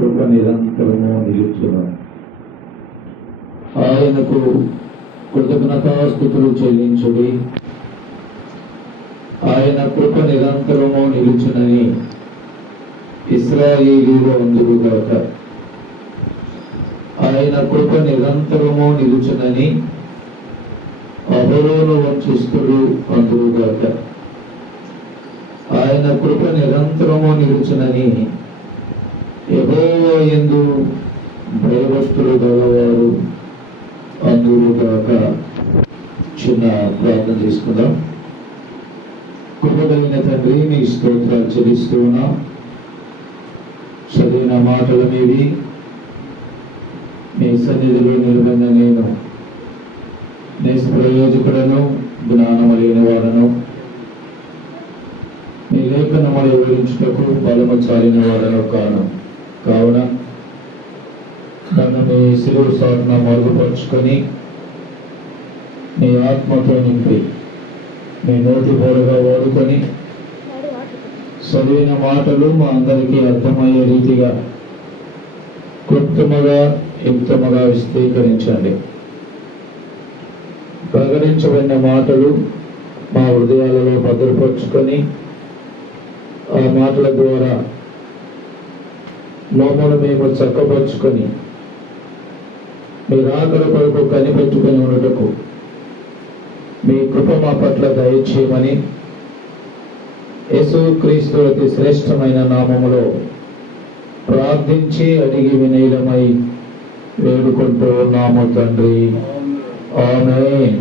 కృప నిరంతరము నిలుచును. ఆయనకు కృతజ్ఞతాస్తుతులు చెల్లించుడి. ఆయన కృప నిరంతరము నిలుచునని ఇశ్రాయేలీయులు అందురుగాక. ఆయన కృప నిరంతరము నిలుచునని అహరోను వంశస్థులు అందురుగాక. ఆయన కృప నిరంతరము నిలుచునని యెహోవా యందు భయభక్తులు గలవారు అందురుగాక. చిన్న ప్రార్థన చేసుకుందాం. కృపగలిగిన తండ్రి, మీ స్తోత్రాలు చెల్లిస్తూ ఉన్నాం. చదివిన మాటల మీది మీ సన్నిధిలో నిలబడిన నేను నిష్ప్రయోజకుడను, జ్ఞానము లేని వాడను, మీ లేఖనములు వివరించుటకు బలము చాలిన వాడను కావున నన్ను మీ శిలువ సాటున మరుగుపరుచుకొని మీ ఆత్మతో నింపి మీ నోటి బోరగా వాడుకొని చదివిన మాటలు మా అందరికీ అర్థమయ్యే రీతిగా క్లుప్తముగా యుక్తముగా విశదీకరించండి. ప్రకటించబడిన మాటలు మా హృదయాలలో భద్రపరుచుకొని ఆ మాటల ద్వారా మమ్మల్ని మేము చక్కపరుచుకొని మీ రాకడ కొరకు కనిపెట్టుకుని ఉండటకు మీ కృప మా పట్ల దయచేయమని యేసుక్రీస్తు అతి శ్రేష్టమైన నామములో ప్రార్థించి అడిగి వినయమై వేడుకుంటూ ఉన్నాము తండ్రి, ఆమేన్.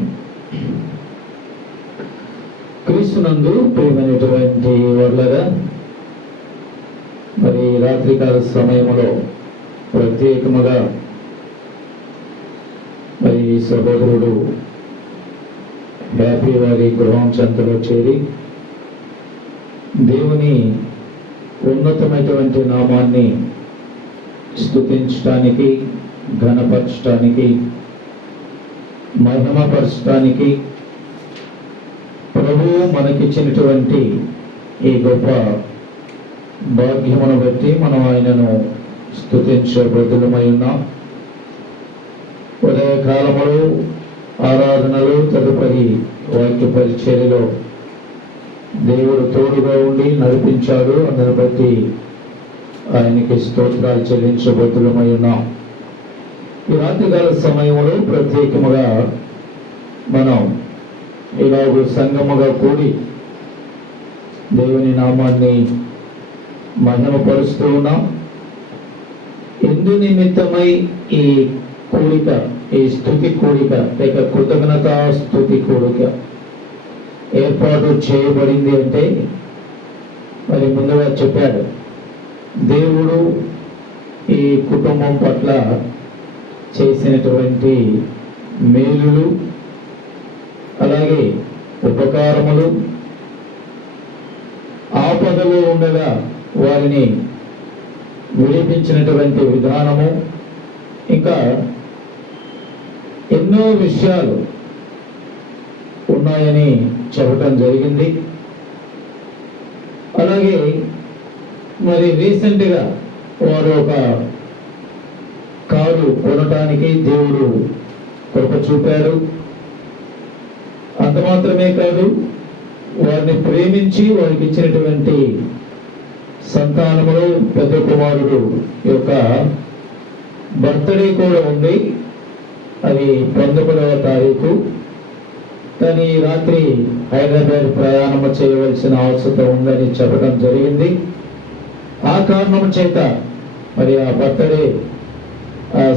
క్రీస్తునందు ప్రియమైనటువంటి వాళ్ళగా, మరి రాత్రికాల సమయంలో ప్రత్యేకముగా మరి సహోదరుడు హ్యాపీ వారి గృహం చెంతలో చేరి దేవుని ఉన్నతమైనటువంటి నామాన్ని స్తుతించటానికి, ఘనపరచటానికి, మహిమపరచటానికి ప్రభువు మనకిచ్చినటువంటి ఈ గొప్ప భాగ్యమును బట్టి మనం ఆయనను స్తుతించే బద్దులమై ఉన్నాం. ఉదయ కాలములు ఆరాధనలు, తదుపరి వాక్య పరిచర్యలో దేవుడు తోడుగా ఉండి నడిపించాడు. అందుని బట్టి ఆయనకి స్తోత్రాలు చెల్లించబద్దులమై ఉన్నాం. ఈ రాత్రికాల సమయంలో ప్రత్యేకముగా మనం ఇలాగ సంగముగా కూడి దేవుని నామాన్ని మహిమపరుస్తూ ఉన్నాం. ఎందు నిమిత్తమై ఈ కూడిక, ఈ స్తుతి కూడిక లేక కృతజ్ఞతా స్తుతి కూడిక ఏర్పాటు చేయబడింది అంటే మరి ముందుగా చెప్పాడు, దేవుడు ఈ కుటుంబం పట్ల చేసినటువంటి మేలులు, అలాగే ఉపకారములు, ఆపదలో ఉండగా వారిని విడిపించినటువంటి విధానము, ఇంకా ఎన్నో విషయాలు ఉన్నాయని చెప్పడం జరిగింది. అలాగే మరి రీసెంట్గా వారు ఒక కారు కొనటానికి దేవుడు కృప చూపాడు. అంత మాత్రమే కాదు, వారిని ప్రేమించి వారికి ఇచ్చినటువంటి సంతానములు పెద్ద కుమారుడు యొక్క బర్త్డే కూడా ఉంది. అది 19వ తారీఖు. కానీ రాత్రి హైదరాబాద్ ప్రయాణం చేయవలసిన అవసరం ఉందని చెప్పడం జరిగింది. ఆ కారణం చేత మరి ఆ బర్త్డే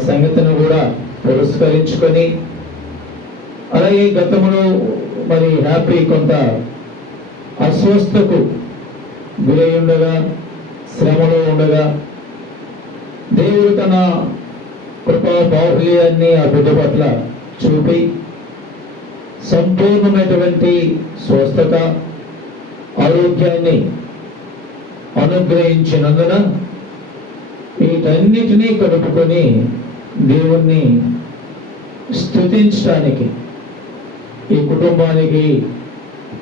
సంగతిని కూడా పురస్కరించుకొని, అలాగే గతంలో మరి హ్యాపీ కొంత అస్వస్థకు గురై ఉండగా, శ్రమలో ఉండగా దేవుడు తన కృపా బాహుల్యాన్ని ఆ బిడ్డ పట్ల చూపి సంపూర్ణమైనటువంటి స్వస్థత, ఆరోగ్యాన్ని అనుగ్రహించినందున వీటన్నిటినీ కలుపుకొని దేవుణ్ణి స్తుతించడానికి ఈ కుటుంబానికి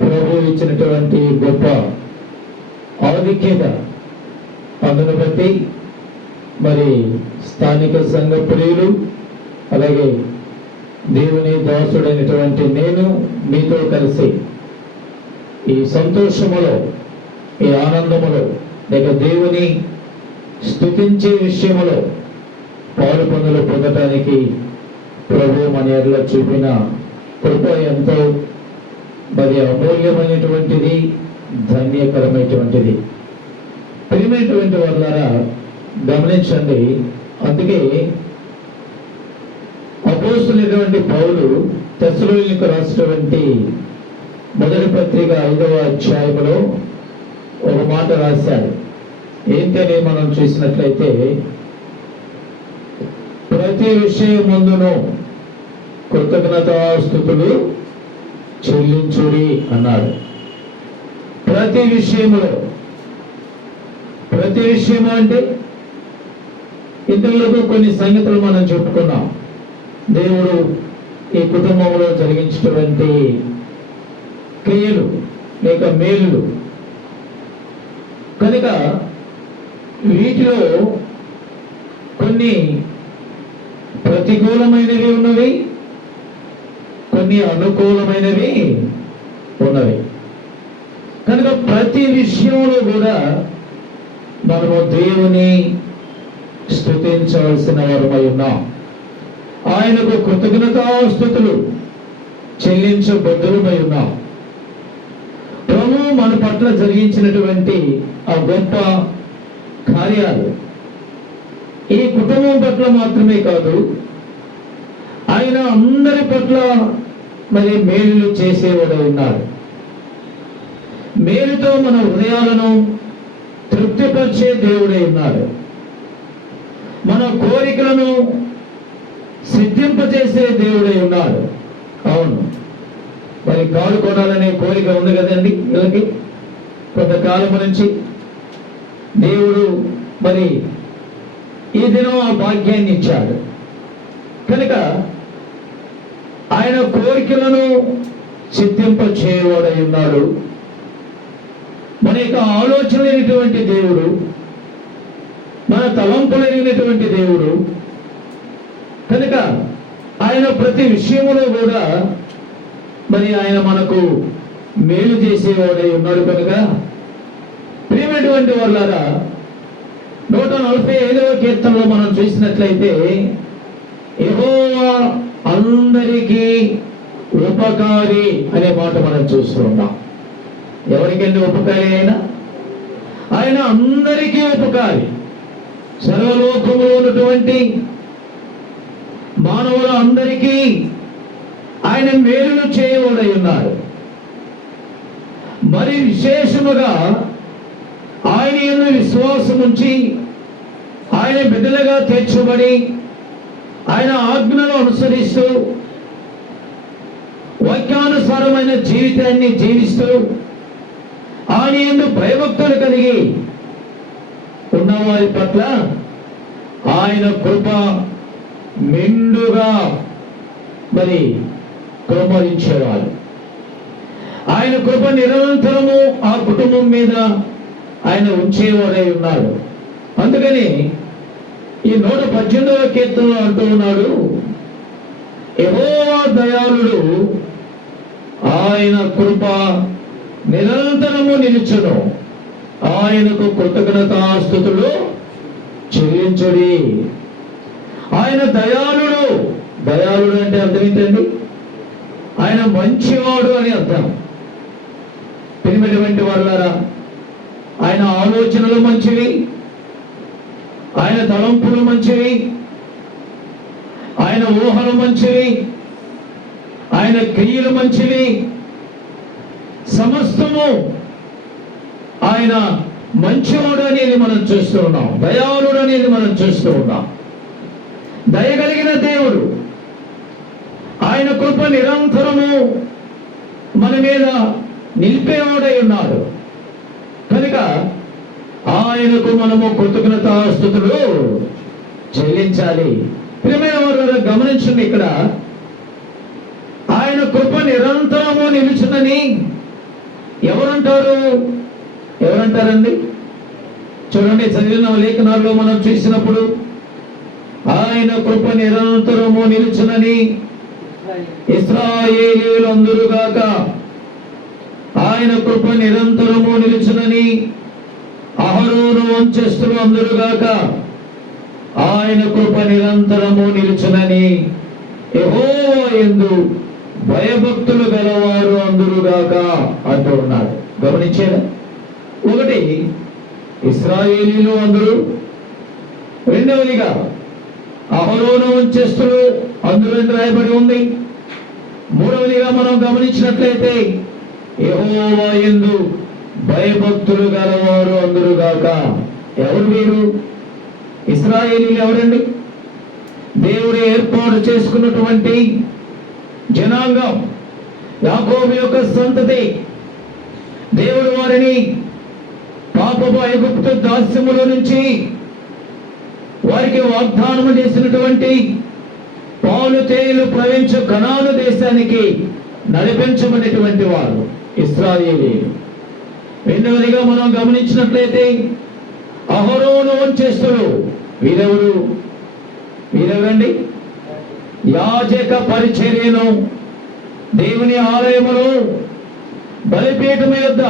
ప్రభు ఇచ్చినటువంటి గొప్ప ఆధిక్యత, అందును బట్టి మరి స్థానిక సంఘ ప్రియులు, అలాగే దేవుని దాసుడైనటువంటి నేను మీతో కలిసి ఈ సంతోషములో, ఈ ఆనందములో, లేక దేవుని స్తుతించే విషయములో పాలు పొందటానికి ప్రభు మన ఎడల చూపిన కృప ఎంతో మరి అమూల్యమైనటువంటిది, ధన్యకరమైనటువంటిది. ప్రియమైనటువంటి వాళ్ళారా, గమనించండి. అందుకే అపోస్తలుడైనటువంటి పౌలు తెస్సలోనికీయులకు రాసినటువంటి మొదటి పత్రిక 5వ అధ్యాయములో ఒక మాట రాశాడు. ఏంటని మనం చూసినట్లయితే, ప్రతి విషయమందును కృతజ్ఞతాస్తుతులు చెల్లించుడి అన్నాడు. ప్రతి విషయములో, ప్రతి విషయము అంటే ఇందులో కొన్ని సంగతులు మనం చెప్పుకున్నాం. దేవుడు ఈ కుటుంబంలో జరిగించినటువంటి క్రియలు లేక మేలులు కనుక వీటిలో కొన్ని ప్రతికూలమైనవి ఉన్నవి, కొన్ని అనుకూలమైనవి ఉన్నవి. కనుక ప్రతి విషయంలో కూడా మనము దేవుని స్తుతించవలసిన వారమై ఉన్నాం. ఆయనకు కృతజ్ఞతాస్తుతులు చెల్లించబద్ధులమై ఉన్నాం. ప్రభువు మన పట్ల జరిగించినటువంటి ఆ గొప్ప కార్యాలు ఈ కుటుంబం పట్ల మాత్రమే కాదు, ఆయన అందరి పట్ల మరి మేలు చేసేవాడు ఉన్నాడు. మేలుతో మన హృదయాలను తృప్తిపరిచే దేవుడై ఉన్నాడు. మన కోరికలను సిద్ధింపజేసే దేవుడై ఉన్నాడు. అవును, మరి కారు కొనాలనే కోరిక ఉంది కదండి వీళ్ళకి. కొంతకాలం నుంచి దేవుడు మరి ఈ దినం ఆ భాగ్యాన్ని ఇచ్చాడు కనుక ఆయన కోరికలను సిద్ధింప చేయవాడై ఉన్నాడు. మన యొక్క ఆలోచనలైనటువంటి దేవుడు, మన తలంపులైనటువంటి దేవుడు కనుక ఆయన ప్రతి విషయంలో కూడా మరి ఆయన మనకు మేలు చేసేవాడై ఉన్నాడు. కనుక ప్రియమైనటువంటి వాళ్ళారా, 145వ కీర్తనలో మనం చూసినట్లయితే, యెహోవా అందరికీ ఉపకారి అనే మాట మనం చూస్తూ ఉన్నాం. ఎవరికండి ఉపకారి? ఆయన అందరికీ ఉపకారి. సర్వలోకంలో ఉన్నటువంటి మానవుల అందరికీ ఆయన మేలును చేయవాడై ఉన్నాడు. మరి విశేషముగా ఆయన యందు విశ్వాసం ఉంచి ఆయన బిడ్డలుగా తీర్చబడి ఆయన ఆజ్ఞలు అనుసరిస్తూ వాక్యానుసారమైన జీవితాన్ని జీవిస్తూ ఆయన యందు భయభక్తులు కలిగి ఉన్నవారి పట్ల ఆయన కృప మెండుగా మరి కుమ్మరించేవాడు. ఆయన కృప నిరంతరము ఆ కుటుంబం మీద ఆయన ఉంచేవాడై ఉన్నాడు. అందుకని ఈ 118వ కీర్తనలో అంటూ ఉన్నాడు, యెహోవా దయాళుడు, ఆయన కృప నిరంతరము నిలుచును, ఆయనకు కృతజ్ఞతాస్తుతులు చెల్లించుడి. ఆయన దయాళుడు. దయాళుడు అంటే అర్థం ఏంటండి? ఆయన మంచివాడు అని అర్థం. ప్రియమైనటువంటి వాళ్ళారా, ఆయన ఆలోచనలు మంచివి, ఆయన తలంపులు మంచివి, ఆయన ఊహలు మంచివి, ఆయన క్రియలు మంచివి. సమస్తము ఆయన మంచివాడు అనేది మనం చూస్తూ ఉన్నాం. దయాళుడు అనేది మనం చూస్తూ ఉన్నాం. దయగలిగిన దేవుడు. ఆయన కృప నిరంతరము మన మీద నిలిపేవాడై ఉన్నాడు. కనుక ఆయనకు మనము కృతజ్ఞతాస్తుతులు చెల్లించాలి. ప్రియమైన వారు గమనించండి, ఇక్కడ ఆయన కృప నిరంతరము నిలుచునని ఎవరంటారు? ఎవరంటారండి? చూడండి, చదివిన లేఖనాల్లో మనం చూసినప్పుడు ఆయన కృప నిరంతరము నిలుచునని ఇశ్రాయేలీయులు అందురుగాక. ఆయన కృప నిరంతరము నిలుచునని అహరోను వంశస్థులు అందురుగాక. ఆయన కృప నిరంతరము నిలుచునని యెహోవా యందు భయభక్తులు గలవారు అందురుగాక అంటూ ఉన్నాడు. గమనించారా? ఒకటి, ఇశ్రాయేలీయులు అందరూ. రెండవదిగా అహరోను వంశస్థులు అందులో రాయబడి ఉంది. మూడవదిగా మనం గమనించినట్లయితే యెహోవా యందు భయభక్తులు గలవారు అందురుగాక. ఎవరు వీరు? ఇశ్రాయేలీయులు ఎవరండి? దేవుడు ఏర్పాటు చేసుకున్నటువంటి జనాంగం, యాకోబు యొక్క సంతతి. దేవుడు వారిని పాపపు ఐగుప్తు దాస్యములో నుంచి వారికి వాగ్దానం చేసినటువంటి పాలు తేనెలు ప్రవహించు కనాను దేశానికి నడిపించబడినటువంటి వారు ఇశ్రాయేలీయులు. రెండవదిగా మనం గమనించినట్లయితే అహరోను వంశస్థులు. వీరెవరండి? యాజక పరిచర్యను దేవుని ఆలయములో బలిపీఠం యొద్ద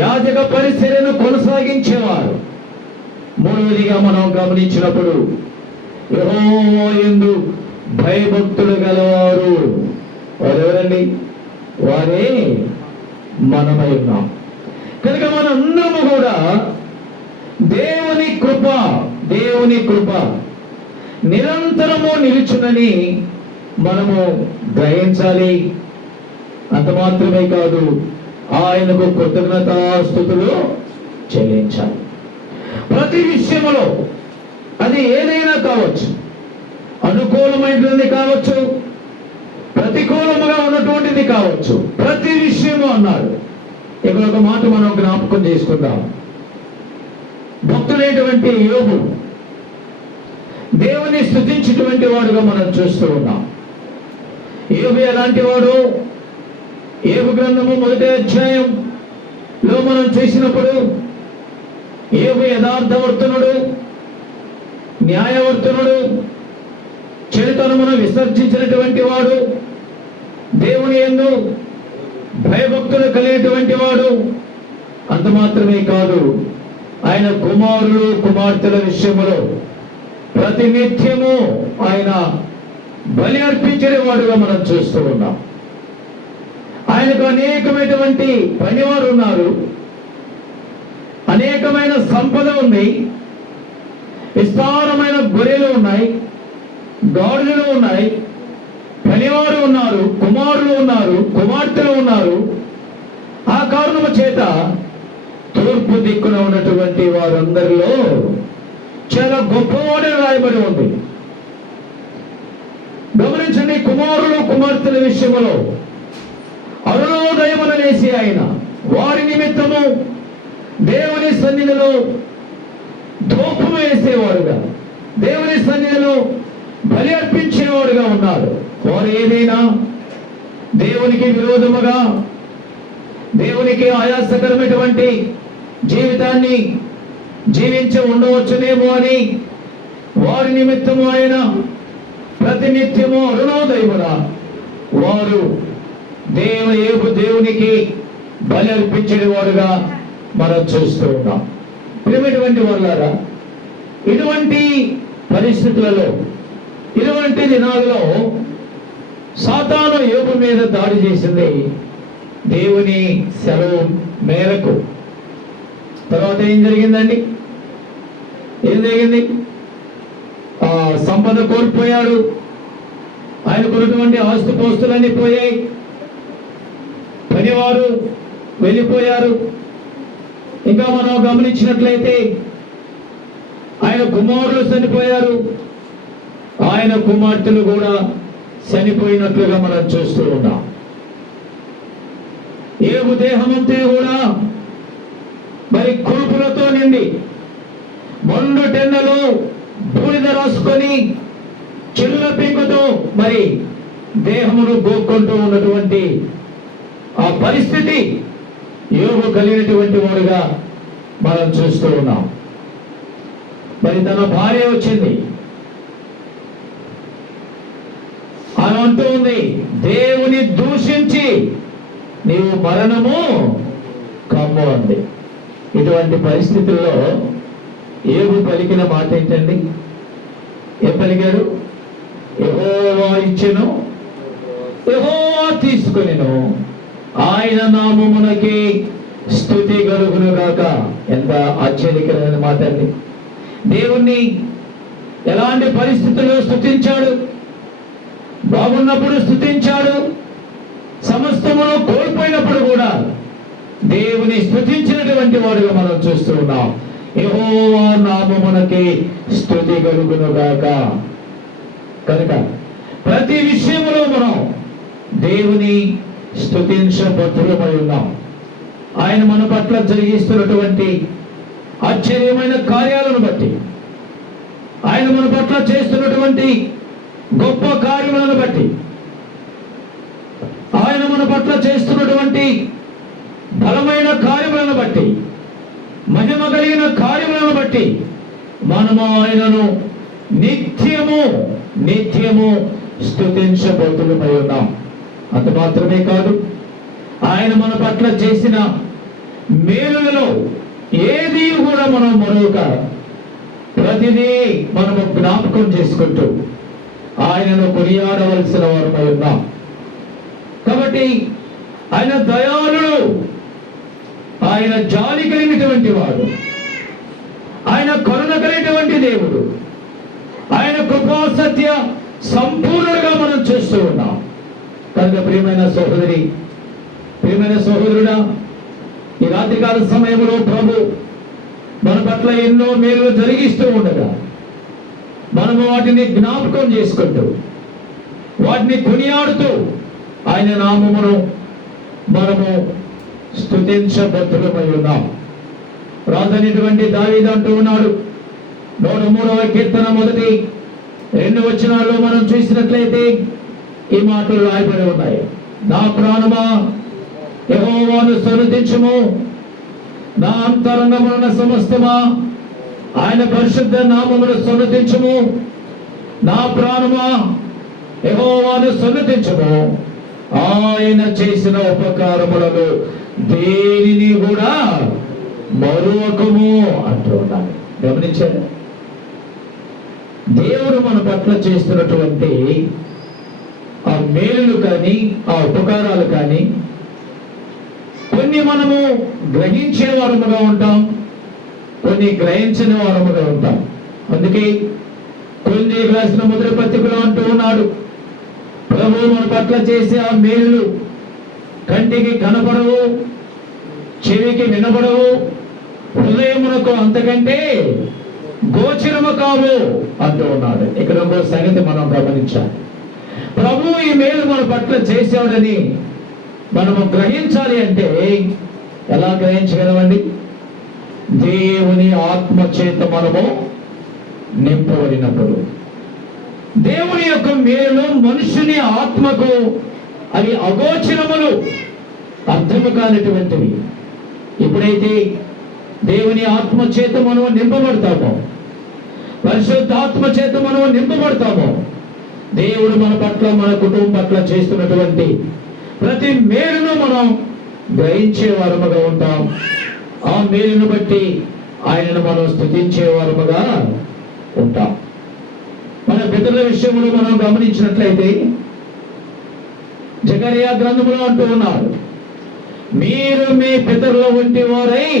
యాజక పరిచర్యను కొనసాగించేవారు. మూడవదిగా మనం గమనించినప్పుడు యెహోవా యందు భయభక్తులు గలవారు. వారెవరండి? వారే మనమై ఉన్నాం. కనుక మనందరము కూడా దేవుని కృప నిరంతరము నిలుచునని మనము గ్రహించాలి. అంత మాత్రమే కాదు, ఆయనకు కృతజ్ఞతాస్తుతులు చెల్లించాలి. ప్రతి విషయంలో, అది ఏదైనా కావచ్చు, అనుకూలమైనది కావచ్చు, ప్రతికూలముగా ఉన్నటువంటిది కావచ్చు, ప్రతి విషయము అన్నాడు. ఇక్కడ ఒక మాట మనం జ్ఞాపకం చేసుకుందాం. భక్తుడైనటువంటి యోబు దేవుని స్తుతించినటువంటి వాడుగా మనం చూస్తూ ఉన్నాం. యోబు ఎలాంటి వాడు? యోబు గ్రంథము 1వ అధ్యాయంలో మనం చూసినప్పుడు యోబు యథార్థవర్తనుడు, న్యాయవర్తనుడు, చెడుతనమును విసర్జించినటువంటి వాడు, దేవుని యందు భయభక్తులు కలిగినటువంటి వాడు. అంత మాత్రమే కాదు, ఆయన కుమారులు కుమార్తెల విషయములో ప్రతినిత్యము ఆయన బలి అర్పించే వాడుగా మనం చూస్తూ ఉన్నాం. ఆయనకు అనేకమైనటువంటి పనివారు ఉన్నారు, అనేకమైన సంపద ఉంది, విస్తారమైన గొర్రెలు ఉన్నాయి, గాడిదలు ఉన్నాయి, పనివారు ఉన్నారు, కుమారులు ఉన్నారు, కుమార్తెలు ఉన్నారు. ఆ కారణము చేత తూర్పు దిక్కున ఉన్నటువంటి వారందరిలో చాలా గొప్పవాడే రాయబడి ఉంది. గమనించండి, కుమారులు కుమార్తెల విషయంలో అరుణోదయమున లేసి ఆయన వారి నిమిత్తము దేవుని సన్నిధిలో ధూపము వేసేవాడుగా, దేవుని సన్నిధిలో బలి అర్పించేవాడుగా ఉన్నారు. వారు ఏదైనా దేవునికి విరోధముగా, దేవునికి ఆయాసకరమైనటువంటి జీవితాన్ని జీవించి ఉండవచ్చునేమో అని వారి నిమిత్తము ఆయన ప్రతినిత్యము అరుణోదయమున వారు దేవునికి బలి అర్పించేవాడుగా మనం చూస్తూ ఉన్నాం. ప్రియమైనటువంటి వాళ్ళారా, ఇటువంటి పరిస్థితులలో, ఇటువంటి దినాలలో సాతాను యోబు మీద దాడి చేసింది దేవుని సెలవు మేరకు. తర్వాత ఏం జరిగిందండి? సంపద కోల్పోయాడు, ఆయనకున్నటువంటి ఆస్తుపోస్తులన్నీ పోయాయి, పనివారు వెళ్ళిపోయారు. ఇంకా మనం గమనించినట్లయితే ఆయన కుమారులు చనిపోయారు, ఆయన కుమార్తెలు కూడా చనిపోయినట్లుగా మనం చూస్తూ ఉన్నాం. యోబు దేహమంతా కూడా మరి కురుపులతో నిండి మొండు టెన్నలో బూడిద రాసుకొని చిల్ల పీకతో మరి దేహమును గోక్కుంటూ ఉన్నటువంటి ఆ పరిస్థితి యోబు కలిగినటువంటి వాడుగా మనం చూస్తూ ఉన్నాం. మరి తన భార్య వచ్చింది, అని అంటూ ఉంది, దేవుని దూషించి నీవు మరణము కమ్ము అంది. ఇటువంటి పరిస్థితుల్లో ఏబు పలికిన మాట ఏంటండి? ఏం పలికాడు? యెహోవా ఇచ్చెను, యెహోవా తీసుకొనెను, ఆయన నామమునకి స్తుతి కలుగును గాక. ఎంత ఆశ్చర్యకరమైన మాట అండి. దేవుణ్ణి ఎలాంటి పరిస్థితుల్లో స్తుతించాడు? బాగున్నప్పుడు స్తుతించాడు, సమస్తమును కోల్పోయినప్పుడు కూడా దేవుని స్తుతించినటువంటి వాడుగా మనం చూస్తూ ఉన్నాం. యెహోవా నామమునకి స్తుతి కలుగును గాక. కనుక ప్రతి విషయంలో మనం దేవుని స్తుతించబద్ధులమై ఉన్నాం. ఆయన మన పట్ల జరిగిస్తున్నటువంటి ఆశ్చర్యమైన కార్యాలను బట్టి, ఆయన మన పట్ల చేస్తున్నటువంటి గొప్ప కార్యములను బట్టి, ఆయన మన పట్ల చేస్తున్నటువంటి బలమైన కార్యములను బట్టి, మహిమ కలిగిన కార్యములను బట్టి మనము ఆయనను నిత్యము స్తుతించబోతులమై ఉన్నాం. అంత మాత్రమే కాదు, ఆయన మన పట్ల చేసిన మేలులలో ఏది కూడా మనం మరొక ప్రతిదీ మనము జ్ఞాపకం చేసుకుంటూ ఆయనను కొనియాడవలసిన వారమై ఉన్నాం. కాబట్టి ఆయన దయాళుడు, ఆయన జాలి కలిగినటువంటి వాడు, ఆయన కరుణ కలిగినటువంటి దేవుడు, ఆయన కృపా సత్య సంపూర్ణుడుగా మనం చూస్తూ ఉన్నాం. కనుక ప్రియమైన సహోదరి, ప్రియమైన సహోదరుడా, ఈ రాత్రికాల సమయంలో ప్రభు మన పట్ల ఎన్నో మేలు జరిగిస్తూ ఉండగా మనము వాటిని జ్ఞాపకం చేసుకుంటూ, వాటిని కొనియాడుతూ ఆయన నామమును మనము స్తుతించబద్ధులమై ఉన్నాం. రాజైనటువంటి దావీదు అంటూ ఉన్నాడు, 103వ కీర్తన 1-2 వచనాల్లో మనం చూసినట్లయితే ఈ మాటలు రాయబడి ఉన్నాయి. నా ప్రాణమా యెహోవాను స్తుతించుము, నా అంతరంగమున సమస్తమా ఆయన పరిశుద్ధ నామమును స్తుతించుము. నా ప్రాణమా యెహోవాను స్తుతించుము, ఆయన చేసిన ఉపకారములను దేనిని కూడా మరువకము అంటూ ఉన్నాడు. గమనించారు? దేవుడు మన పట్ల చేస్తున్నటువంటి ఆ మేలులు కానీ, ఆ ఉపకారాలు కానీ కొన్ని మనము గ్రహించే వారముగా ఉంటాం, కొన్ని గ్రహించని వారముగా ఉంటాం. అందుకే కొన్ని రాసిన మొదటి పత్రికలో అంటూ ఉన్నాడు, ప్రభు మన పట్ల చేసే ఆ మేలులు కంటికి కనపడవు, చెవికి వినబడవు, హృదయమునకు అంతకంటే గోచరము కావు అంటూ ఉన్నాడు. ఇక్కడ ఇంకో సంగతి మనం గమనించాలి. ప్రభు ఈ మేలు మన పట్ల చేశాడని మనము గ్రహించాలి అంటే ఎలా గ్రహించగలమండి? దేవుని ఆత్మ చేత మనము నింపబడినప్పుడు. దేవుని యొక్క మేలు మనుషుని ఆత్మకు అవి అగోచరములు, అర్థము కానటువంటివి. ఎప్పుడైతే దేవుని ఆత్మ చేత మనం నింపబడతామో, పరిశుద్ధాత్మ చేత మనం నింపబడతామో, దేవుడు మన పట్ల, మన కుటుంబం పట్ల చేస్తున్నటువంటి ప్రతి మేలును మనం గ్రహించే వారముగా ఉంటాం. ఆ మేలును బట్టి ఆయనను మనం స్తుతించే వారముగా ఉంటాం. మన పితరుల విషయంలో మనం గమనించినట్లయితే జకరియా గ్రంథంలో అంటూ ఉన్నారు, మీరు మీ పితరుల వంటి వారై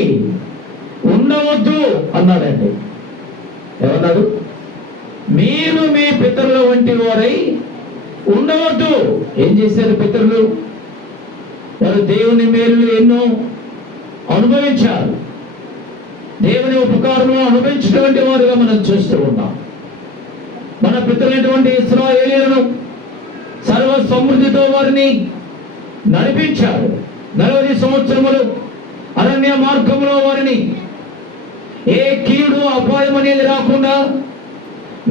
ఉండవద్దు అన్నాడండి. ఏమన్నాడు? మీరు మీ పితరుల వంటి వారై ఉండవద్దు. ఏం చేశారు పితరులు? వారు దేవుని మేలు ఎన్నో అనుభవించారు, దేవుని ఉపకారం అనుభవించినటువంటి వారుగా మనం చూస్తూ ఉన్నాం. మన పితరులైనటువంటి ఇశ్రాయేలీయులను సర్వ సమృద్ధితో వారిని నడిపించారు. 40 సంవత్సరములు అరణ్య మార్గంలో వారిని ఏ కీడు, అపాయం అనేది రాకుండా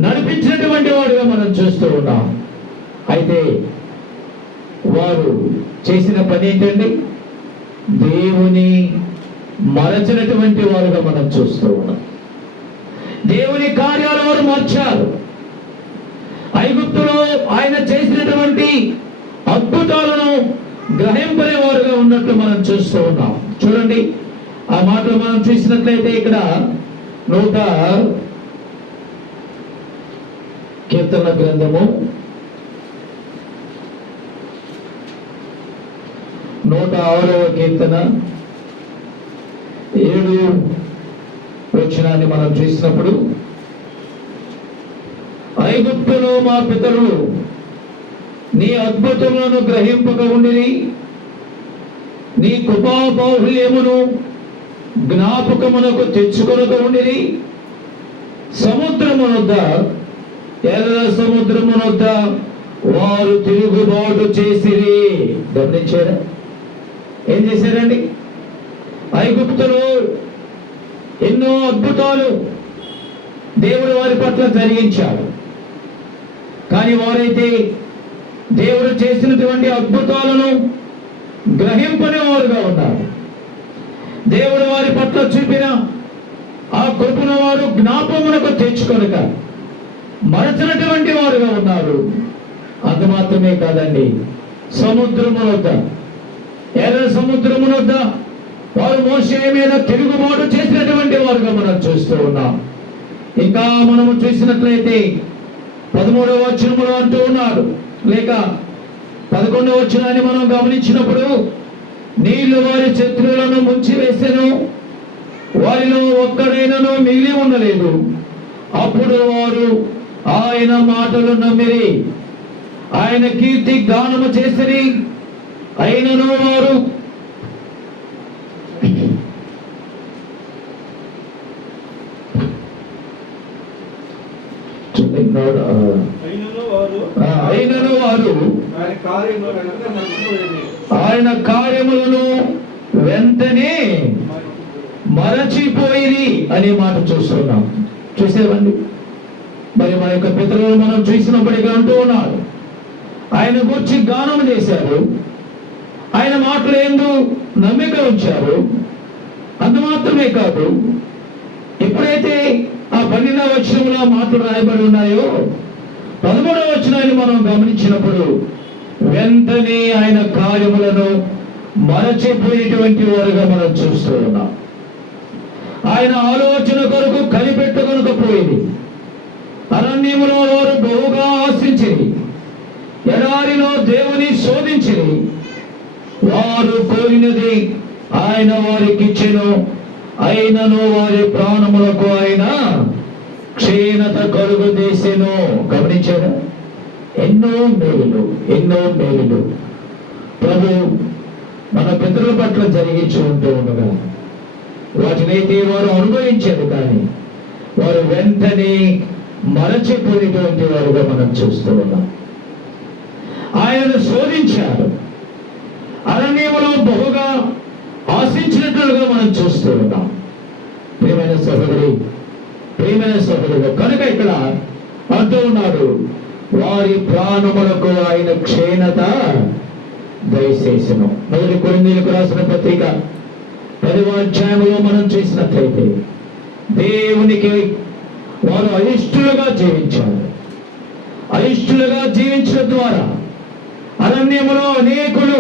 నడిపించినటువంటి వాడుగా మనం చూస్తూ ఉన్నాం. అయితే వారు చేసిన పని ఏంటండి? దేవుని మరచినటువంటి వారుగా మనం చూస్తూ ఉన్నాం. దేవుని కార్యాలు వారు మార్చారు. ఐగుప్తులో ఆయన చేసినటువంటి అద్భుతాలను గ్రహింపనే వారుగా ఉన్నట్లు మనం చూస్తూ ఉన్నాం. చూడండి, ఆ మాటలు మనం చూసినట్లయితే ఇక్కడ 100 కీర్తన గ్రంథము 106వ కీర్తన 7వ వచనాన్ని మనం చూసినప్పుడు, ఐగుప్తులో మా పితరులు నీ అద్భుతములను గ్రహింపక ఉండిరి, నీ కృపా బాహుల్యమును జ్ఞాపకమునకు తెచ్చుకొనక ఉండిరి. సముద్రమునొద్ద, ఎర్ర సముద్రమునొద్ద వారు తిరుగుబాటు చేసిరి. గమనించారా? ఏం చేశారండి? ఐగుప్తులో ఎన్నో అద్భుతాలు దేవుడు వారి పట్ల జరిగించాడు. కానీ వారైతే దేవుడు చేసినటువంటి అద్భుతాలను గ్రహింపని వారుగా ఉన్నారు. దేవుడు వారి పట్ల చూపిన ఆ కృపను వారు జ్ఞాపమునకు తెచ్చుకొనక మరచినటువంటి వారుగా ఉన్నారు. అంత మాత్రమే కాదండి, సముద్రమునొద్ద, ఎర్ర సముద్రమునొద్ద వారు మోషే మీద తిరుగుబాటు చేసినటువంటి వారుగా మనం చూస్తూ ఉన్నాం. ఇంకా మనము చూసినట్లయితే 13వ వచనములో అంటూ ఉన్నాడు, లేక 11వ వచనాన్ని మనం గమనించినప్పుడు, నీళ్లు వారి శత్రువులను ముంచివేసెను, వారిలో ఒక్కడైనను మిగిలి ఉండలేదు. అప్పుడు వారు ఆయన మాటలు నమ్మిరి, ఆయన కీర్తి గానము చేసిరి. అయినను వారు ఆయన కార్యములను వెంటనే మరచిపోయిరి అనే మాట చూస్తున్నాం. చూసేవండి, మరి మన యొక్క పితరులు మనం చూసినప్పటికీ అంటూ ఉన్నాడు, ఆయన గురించి గానం చేశారు, ఆయన మాటలు ఏందో నమ్మిక ఉంచారు. అంత మాత్రమే కాదు, ఎప్పుడైతే ఆ 12వ వచనంలో మాటలు రాయబడి ఉన్నాయో, 13వ వచనాన్ని మనం గమనించినప్పుడు వెంటనే ఆయన కార్యములను మరచిపోయేటువంటి వారుగా మనం చూస్తూ ఉన్నాం. ఆయన ఆలోచన కొరకు కనిపెట్టుకొనకపోయింది. అరణ్యములో వారు బహుగా ఆశించింది, ఎడారిలో దేవుని శోధించింది. వారు కోరినది ఆయన వారికి ఇచ్చెను, అయినను వారి ప్రాణములకు ఆయన క్షీణత కలుగు చేసెను. గమనించారా? ఎన్నో మేలులు ప్రభు మన పితరుల పట్ల జరిగించి ఉంటూ ఉండగా వాటినైతే వారు అనుభవించారు, కానీ వారు వెంటనే మరచిపోయినటువంటి వారుగా మనం చూస్తూ ఉన్నాం. ఆయనను శోధించారు, అరణ్యములో బహుగా ఆశించినట్లుగా మనం చూస్తూ ఉన్నాం. ప్రియమైన సహోదరుడు, కనుక ఇక్కడ అంటూ ఉన్నాడు, వారి ప్రాణములకు ఆయన క్షీణత దయచేసెను. 1 కొరింథీయులకు రాసిన పత్రిక 10వ అధ్యాయంలో మనం చూసినట్లయితే, దేవునికి వారు అయిష్టులుగా జీవించారు. అయిష్టులుగా జీవించడం ద్వారా అరణ్యములో అనేకులు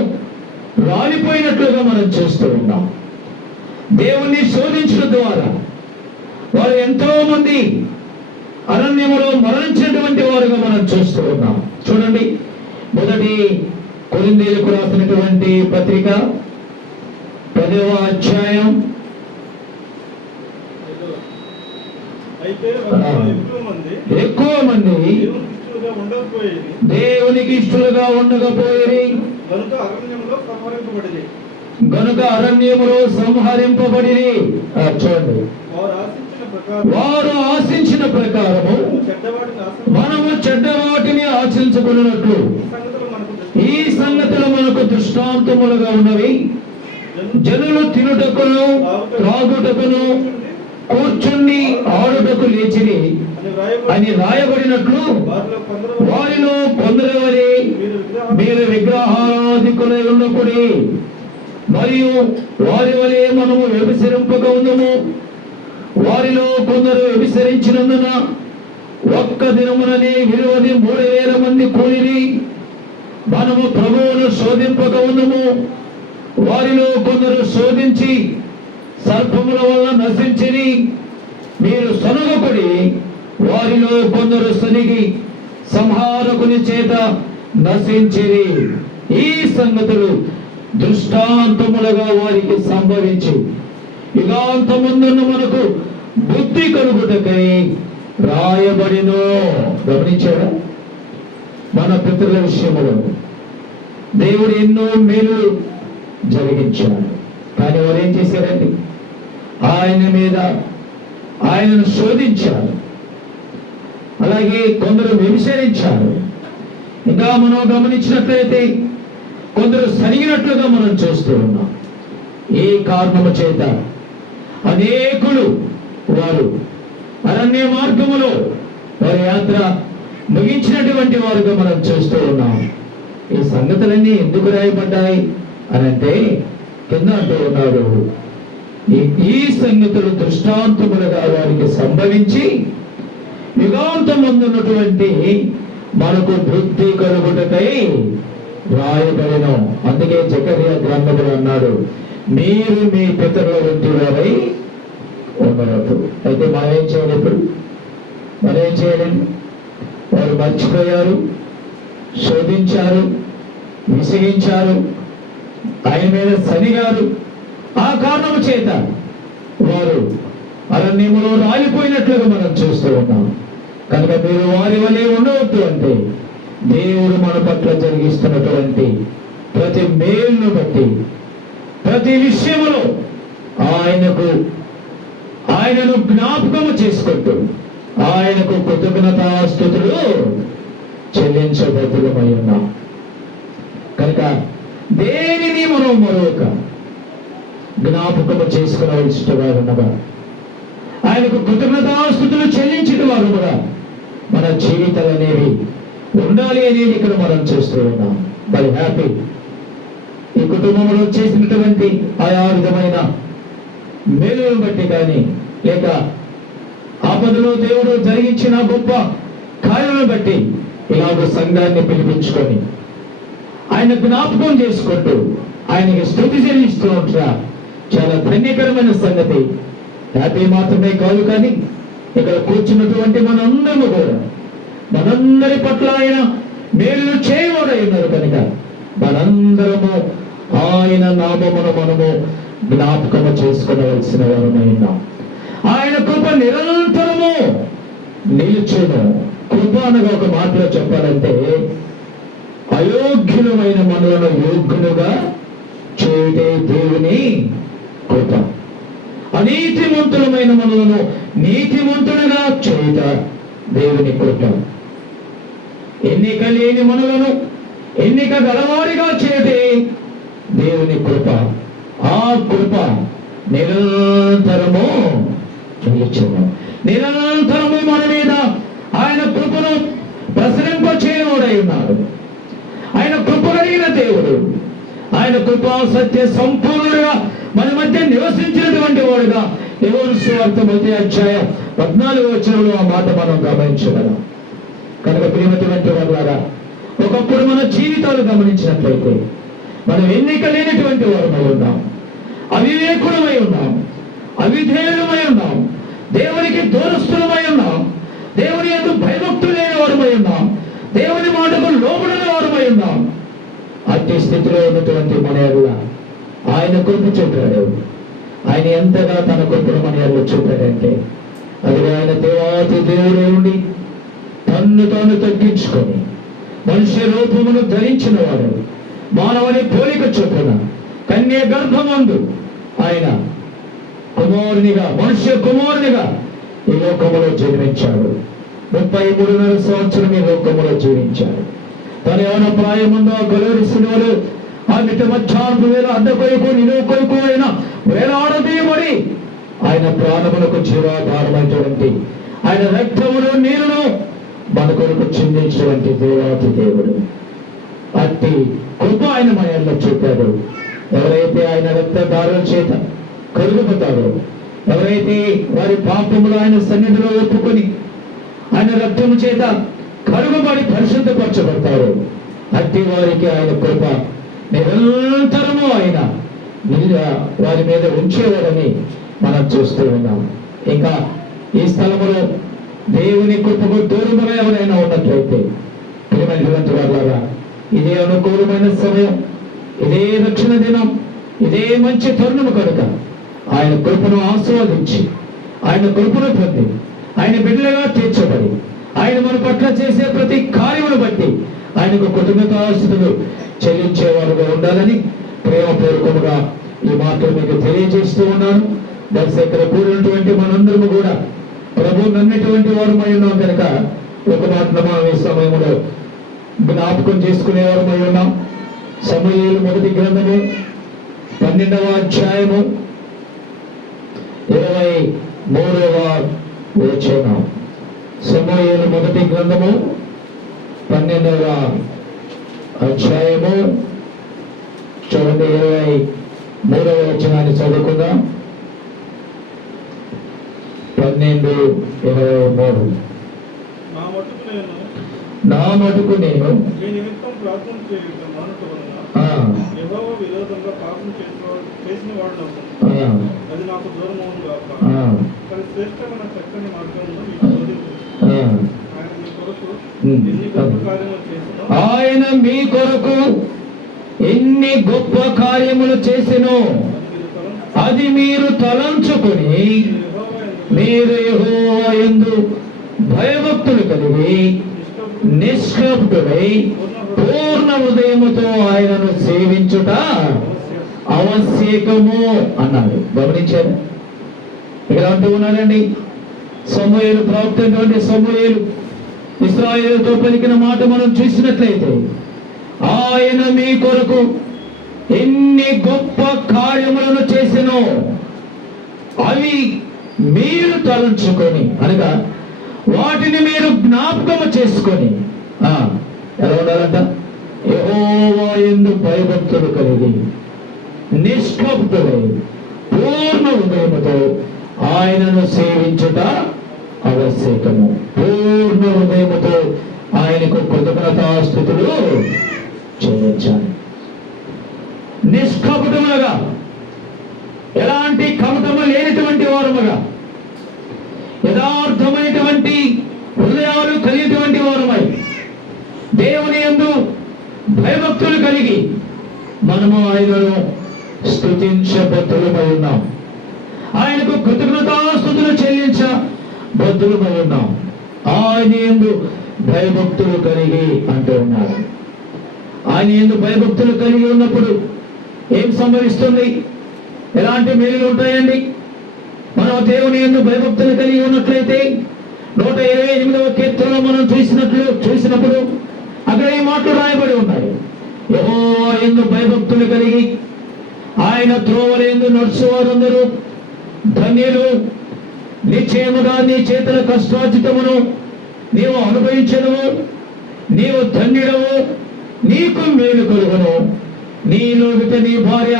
రాలిపోయినట్లుగా మనం చూస్తూ ఉన్నాం. దేవుణ్ణి శోధించడం ద్వారా వారు ఎంతో మంది అరణ్యములో మరణించినటువంటి వారుగా మనం చూస్తూ ఉన్నాం. చూడండి, 1 కొరింథీయులకు రాసినటువంటి పత్రిక 10వ అధ్యాయం ఎక్కువ మంది దేవునికి ఇష్టలుగా ఉండకపోయి గనుక అరణ్యములో సంహరింపబడి. చూడండి, వారు ఆశించిన ప్రకారము మనము చెడ్డవాటిని ఆశించుకున్నట్లు ఈ సంగతులు మనకు దృష్టాంతములుగా ఉన్నవి. జనులు తినుటకును త్రాగుటకును కూర్చుండి ఆడుటకు లేచిరి అని రాయబడినట్లు వారిలో కొందరు వలె మీరు విగ్రహారాధికులై ఉండకూడి. మరియు వారి వలె మనము వ్యభిచరింపక ఉందుము. వారిలో కొందరు వ్యభిచరించినందున ఒక్క దినముననే 23,000 మంది కూలిరి. మనము ప్రభువును శోధింపక ఉందుము. వారిలో కొందరు శోధించి సర్పముల వల్ల నశించిరి. మీరు సనుగకుడి. వారిలో కొందరు సనిగి సంహారకుని చేత నశించిరి. ఈ సంగతులు దృష్టాంతములుగా వారికి సంభవించి యుగాంతమందున్న మనకు బుద్ధి కలుగుటకై రాయబడిను. గమనించారా? మన పితరుల విషయంలో దేవుడు ఎన్నో మేలు జరిగించాడు. కానీ వారు ఏం చేశారండి? ఆయనను శోధించారు. అలాగే కొందరు వ్యభిచరించారు. ఇంకా మనం గమనించినట్లయితే కొందరు సరిగినట్లుగా మనం చూస్తూ ఉన్నాం. ఈ కారణము చేత అనేకులు వారు అరణ్య మార్గములో వారి యాత్ర ముగించినటువంటి వారుగా మనం చూస్తూ ఉన్నాం. ఈ సంగతులన్నీ ఎందుకు రాయబడ్డాయి అని అంటే కింద అంటూ ఉన్నాడు, ఈ సంగతులు దృష్టాంతములుగా వారికి సంభవించి యుగాంతమందున్నటువంటి మనకు బుద్ధి కలుగుటకై రాయబడిను. అందుకే జకర్యా గ్రంథములు అన్నాడు, మీరు మీ పితరుల వంటి వారై ఉండవద్దు. అయితే మనం ఏం చేయాలి? ఇప్పుడు మనం ఏం చేయాలండి? వారు మర్చిపోయారు, శోధించారు, విసిగించారు, ఆయన మీద సనిగారు. ఆ కారణము చేత వారు అరణ్యములో రాలిపోయినట్లుగా మనం చూస్తూ ఉన్నాం. కనుక మీరు వారి వలె ఉండవద్దు అంటే దేవుడు మన పట్ల జరిగిస్తున్నటువంటి ప్రతి మేలును బట్టి ప్రతి విషయములో ఆయనను జ్ఞాపకము చేసుకుంటూ ఆయనకు కృతజ్ఞతాస్తుతులు చెల్లించబద్దులమై ఉన్నాం. కనుక దేనిని మనం మరొక జ్ఞాపకము చేసుకునవలసిన వారుగా ఆయనకు కృతజ్ఞతాస్తుతులు చెల్లించిన వారుగా మన జీవితాలు అనేవి ఉండాలి అనేది ఇక్కడ మనం చూస్తూ ఉన్నాం. మరి హ్యాపీ ఈ కుటుంబంలో చేసినటువంటి ఆయా విధమైన మేలును బట్టి కానీ లేక ఆపదలో దేవుడు జరిగించిన గొప్ప కార్యాలను బట్టి ఇలాగ సంఘాన్ని పిలిపించుకొని ఆయన జ్ఞాపకం చేసుకుంటూ ఆయనకి స్తుతి చెల్లిస్తూ ఉంటా చాలా ధన్యకరమైన సంగతి. హ్యాపీ మాత్రమే కాదు, కానీ ఇక్కడ కూర్చున్నటువంటి మనందరము కూడా మనందరి పట్ల ఆయన మేలు చేయబడి ఉన్నారు. కనుక మనందరము ఆయన నామమును మనము జ్ఞాపకము చేసుకునవలసిన వారమై ఉన్నాం. ఆయన కృప నిరంతరము నిలుచును. కృప అనగా ఒక మాటలో చెప్పాలంటే అయోగ్యులమైన మనలను యోగ్యులుగా చేయుటే దేవుని కృప. అనీతిమంతులమైన మనలను నీతిమంతులుగా చేయుట దేవుని కృప. ఎన్నిక లేని మనలను ఎన్నిక గలవారిగా చేయుటే దేవుని కృప. ఆ కృప నిరంతరము నిలుచును. నిరంతరము మన మీద ఆయన కృపను ప్రసరింపచేయుడై ఉన్నాడు. ఆయన కృప కలిగిన దేవుడు. ఆయన కృపా సత్య సంపూర్ణుడుగా మన మధ్య నివసించినటువంటి వాడుగా యోహాను సువార్త 1:14 ఆ మాట మనం గమనించగలం. కనుక ప్రియమైనటువంటి వారులారా, ఒకప్పుడు మన జీవితాలు గమనించినట్లయితే మనం ఎన్నిక లేనటువంటి వారమై ఉన్నాం, అవివేకులమై ఉన్నాం, అవిధేయులమై ఉన్నాం, దేవునికి దూరస్తులమై ఉన్నాం, దేవుని యందు భయభక్తులు లేని వారమై ఉన్నాం, దేవుని మాటకు లోబడిన వారమై ఉన్నాం. అట్టి స్థితిలో ఉన్నటువంటి మన ఎడల ఆయన కృప చూపాడు. ఆయన ఎంతగా తన కృపను మన ఎడల చూపాడంటే అది ఆయన దేవాతి దేవుడు ఉండి తన్ను తాను తగ్గించుకొని మనుష్య రూపమును ధరించిన వాడు మానవుని పోలిక చొప్పున కన్య గర్భమందు ఆయన కుమారునిగా మనుష్య కుమారునిగా ఈ లోకములో జన్మించాడు. 33.5 సంవత్సరం ఈ లోకములో జీవించాడు. తన ఏమైనా ప్రాయముందో గొలవరిస్తున్నారు ఆ మిట్ట మధ్యాహ్నపు వేళ అడ్డ కొరకు నిలువ కొరకు అయిన వేలాడదీయబడి ఆయన ప్రాణములకు జీవాధారమైనటువంటి ఆయన రక్తమును నీరును మన కొరకు చిందించినటువంటి దేవాతి దేవుడు. అట్టి కృప ఆయన మనలో చూపాడు. ఎవరైతే ఆయన రక్తధారల చేత కలుగుతారో, ఎవరైతే వారి పాపములు ఆయన సన్నిధిలో ఒప్పుకొని ఆయన రక్తము చేత కలుగుబడి పరిశుద్ధపరచబడతారో, అట్టి వారికి ఆయన కృప నిరంతరము ఆయన వారి మీద ఉంచేవారని మనం చూస్తూ ఉన్నాం. ఇంకా ఈ స్థలములో దేవుని కృపకు దూరముగా ఎవరైనా ఉన్నట్లయితే ప్రియమైనటువంటి వారులారా, ఇదే అనుకూలమైన సమయం, ఇదే రక్షణ దినం, ఇదే మంచి తరుణము కనుక ఆయన కృపను ఆస్వాదించి, ఆయన కృపను పొంది, ఆయన బిడ్డలుగా తీర్చబడి, ఆయన మన పట్ల చేసే ప్రతి కార్యమును బట్టి ఆయనకు కృతజ్ఞతాస్తుతులు చెల్లించేవారుగా ఉండాలని ప్రేమపూర్వకముగా ఈ మాటలు మీకు తెలియజేస్తూ ఉన్నాను. దర్శకుల ఇక్కడ కూడినటువంటి మనందరము కూడా ప్రభు నమ్మినటువంటి వారమై ఉన్నాం కనుక ఒక మాటను మనం ఈ సమయంలో జ్ఞాపకం చేసుకునేవారమై ఉన్నాం. సమూయేలు మొదటి గ్రంథము 12వ అధ్యాయము 23వ వచనం. సమూయేలు మొదటి గ్రంథము 12వ అధ్యాయము చూడండి, 23వ వచనాన్ని చదువుకుందాం. 12:23. నా మటుకు నేను ఆయన మీ కొరకు ఎన్ని గొప్ప కార్యములు చేసెనో అది మీరు తలంచుకొని మీరు యెహోవా యందు భయభక్తులు కలిగి నిష్కపటుడై పూర్ణ హృదయముతో ఆయనను సేవించుట ఆవశ్యకము అన్నాడు. గమనించారు? ఇక్కడ అంటూ ఉన్నారండి, సమూయేలు ప్రవక్త సమూయేలు ఇశ్రాయేలుతో పలికిన మాట మనం చూసినట్లయితే, ఆయన మీ కొరకు ఎన్ని గొప్ప కార్యములను చేసెనో అవి మీరు తలంచుకొని, అనగా వాటిని మీరు జ్ఞాపకము చేసుకొని ఎలా ఉండాలంట? యెహోవా యందు భయభక్తులు కలిగి నిష్కపటుడై పూర్ణ హృదయముతో ఆయనను సేవించుట ఆవశ్యకము. పూర్ణ హృదయముతో ఆయనకు కృతజ్ఞతాస్తుతులు చెల్లించాలి. నిష్కపటములుగా, ఎలాంటి కపటము లేనటువంటి వారముగా, యథార్థమైనటువంటి హృదయాలు కలిగినటువంటి వారమై దేవుని యందు భయభక్తులు కలిగి మనము ఆయనను స్తుతించబద్ధులమై ఉన్నాం. ఆయనకు కృతజ్ఞతాస్తుతులు చెల్లించబద్ధులమై ఉన్నాం. ఆయన యందు భయభక్తులు కలిగి అంటూ ఉన్నారు. ఆయన యందు భయభక్తులు కలిగి ఉన్నప్పుడు ఏం సంభవిస్తుంది? ఎలాంటి మేలులు ఉంటాయండి? మనం దేవుని యందు భయభక్తులు కలిగి ఉన్నట్లయితే 128వ కీర్తనలో మనం చూసినప్పుడు అక్కడ ఈ మాటలు రాయబడి ఉన్నాయి. యెహోవా యందు భయభక్తులు కలిగి ఆయన త్రోవల యందు నడుచువారందరూ ధన్యులు. నిశ్చయముగా నీ చేతుల కష్టార్జితమును నీవు అనుభవించదువు. నీవు ధన్యుడవు, నీకు మేలు కలుగును. నీలోగిట నీ భార్య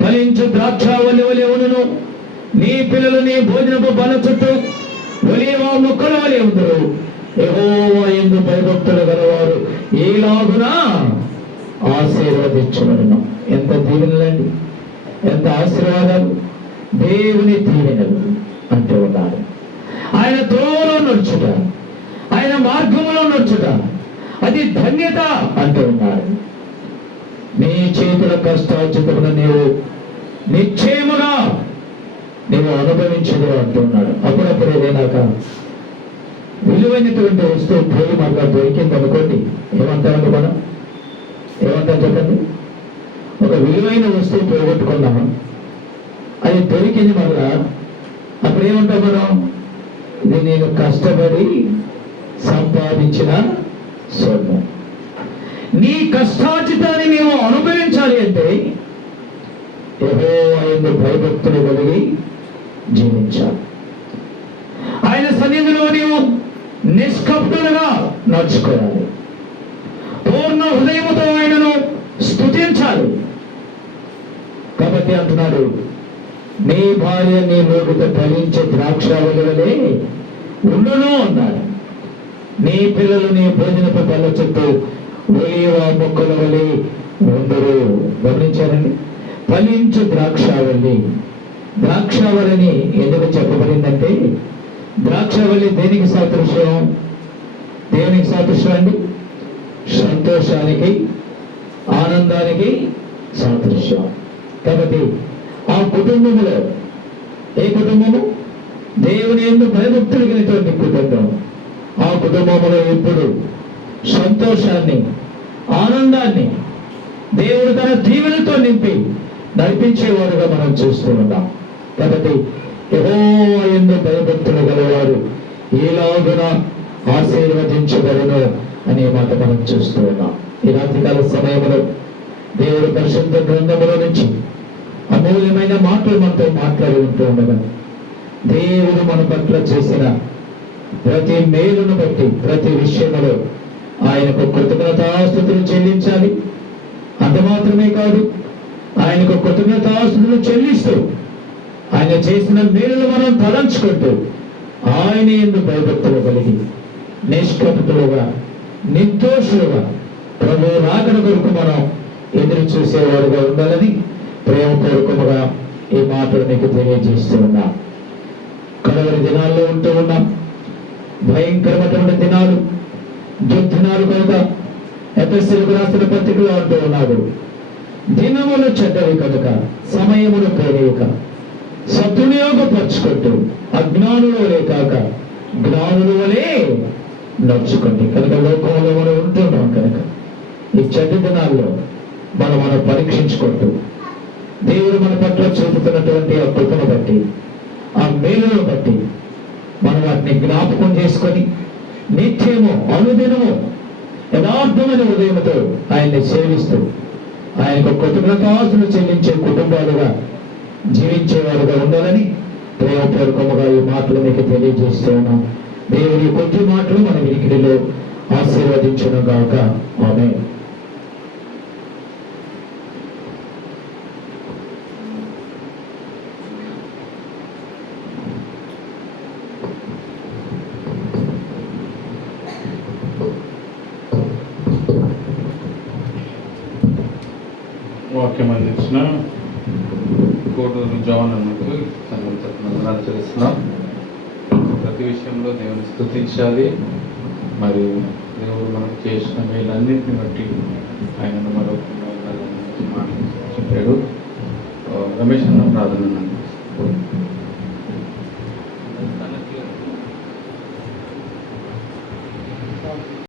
ఫలించు ద్రాక్షావల్లి వలె ఉండును. నీ పిల్లలు నీ భోజనపు బల చుట్టూ ఒలీవ మొక్కల వలె ఉందరు. యెహోవా యందు భయభక్తులు గలవారు ఈలాగున ఆశీర్వదించబడును. ఎంత దీవెనలండి, ఎంత ఆశీర్వాదాలు! దేవుని దీవెనలు అంటూ ఉన్నారు. ఆయన త్రోవలో నడుచుట, ఆయన మార్గంలో నడుచుట అది ధన్యత అంటూ ఉన్నారు. నీ చేతుల కష్టార్జితమును నీవు నిశ్చయముగా నీవు అనుభవించదు అంటున్నాడు. అప్పుడప్పుడు ఏదైనాక విలువైనటువంటి వస్తువు పోయి మనకు దొరికింది అనుకోండి, ఏమంటారు మనం? ఏమంటారు చెప్పండి? ఒక విలువైన వస్తువు పోగొట్టుకున్నాము, అది దొరికింది మళ్ళా, అప్పుడు ఏమంటాం మనం? ఇది నేను కష్టపడి సంపాదించిన సొమ్ము. నీ కష్టార్జితాన్ని నీవు అనుభవించాలి అంటే యెహోవా యందు భయభక్తులు కలిగి జీవించాలి. ఆయన సన్నిధిలో నీవు నిష్కపటులుగా నడుచుకోవాలి. పూర్ణ హృదయముతో ఆయనను స్తుతించాలి. కాబట్టి అంటున్నాడు, నీ భార్య నీ నోటితో ఫలించే ద్రాక్షావళి వలె ఉండును అన్నాడు. నీ పిల్లలు నీ భోజనపు పళ్ళ చుట్టూ ఒలీవ మొక్కల వలె ఉండరు. గమనించారండి, ఫలించు ద్రాక్షావళి. ద్రాక్షావళిని ఎందుకు చెప్పబడిందంటే, ద్రాక్షావళి దేనికి సాదృశ్యం? దేనికి సాదృశ్యం అండి? సంతోషానికి, ఆనందానికి సాదృశ్యం. కాబట్టి ఆ కుటుంబంలో, ఏ కుటుంబము? దేవుని యందు భయభక్తులు కలిగినటువంటి కుటుంబం. ఆ కుటుంబంలో ఎప్పుడు సంతోషాన్ని, ఆనందాన్ని దేవుడు తన దీవెనతో నింపి నడిపించేవాడుగా మనం చూస్తూ ఉన్నాం. కాబట్టి యెహోవా యందు భయభక్తులు గలవారు ఎలాగున ఆశీర్వదించబడును అనే మాట మనం చూస్తూ ఉన్నాం. ఈ రాత్రికాల సమయంలో దేవుడు పరిశుద్ధ గ్రంథములో నుంచి అమూల్యమైన మాటలు మనతో మాట్లాడి ఉంటూ ఉండగా, దేవుడు మన పట్ల చేసిన ప్రతి మేలును బట్టి, ప్రతి విషయంలో ఆయనకు కృతజ్ఞతాస్తుతులు చెల్లించాలి. అంత మాత్రమే కాదు, ఆయనకు కృతజ్ఞతాస్తుతులు చెల్లిస్తూ ఆయన చేసిన మేలును మనం తలంచుకుంటూ ఆయన యందు భయభక్తులు కలిగి నిష్కపటులుగా, నిర్దోషులుగా ప్రభు రాకడ కొరకు మనం ఎదురు చూసేవాడుగా ఉండాలని ప్రేమపూర్వకముగా ఈ మాటలు మీకు తెలియజేస్తూ ఉన్నా. కడవరి దినాల్లో ఉంటూ ఉన్నాం. భయంకరమైనటువంటి దినాలు, దుర్దినాలు కనుక ఎఫెసీయులకు రాసిన పత్రికలో అంటూ ఉన్నాడు, దినములు చెడ్డవి కనుక సమయమును పోనీయక సద్వినియోగపరచుకుంటూ అజ్ఞానుల వలె కాక జ్ఞానుల వలె నడుచుకోండి. కనుక లోకంలో మనం ఉంటున్నాం కనుక ఈ చెడ్డ దినాల్లో మనం పరీక్షించుకుంటూ దేవుడు మన పట్ల చూపుతున్నటువంటి ఆ కృపను బట్టి, ఆ మేలును బట్టి మనం వాటిని జ్ఞాపకం చేసుకొని నిత్యము, అనుదినము యథార్థమైన హృదయంతో ఆయన్ని సేవిస్తూ ఆయనకు కృతజ్ఞతాస్తుతులు చెల్లించే కుటుంబాలుగా జీవించేవారుగా ఉండాలని ప్రేమపూర్వకముగా ఈ మాటలు మీకు తెలియజేస్తూ ఉన్నాం. దేవుడి కొద్ది మాటలు మన వినికిడిలో ఆశీర్వదించును గాక. ఆమేన్. వాక్యం అందించిన కోటూరు జాన్ అన్నట్టు ఆచరిస్తున్నాం. ప్రతి విషయంలో దేవుని స్తుతించాలి. మరియు దేవుడు మనకు చేసిన మేలన్నింటిని బట్టి ఆయనను మరొక చెప్పాడు. రమేష్ అన్న ప్రార్థన.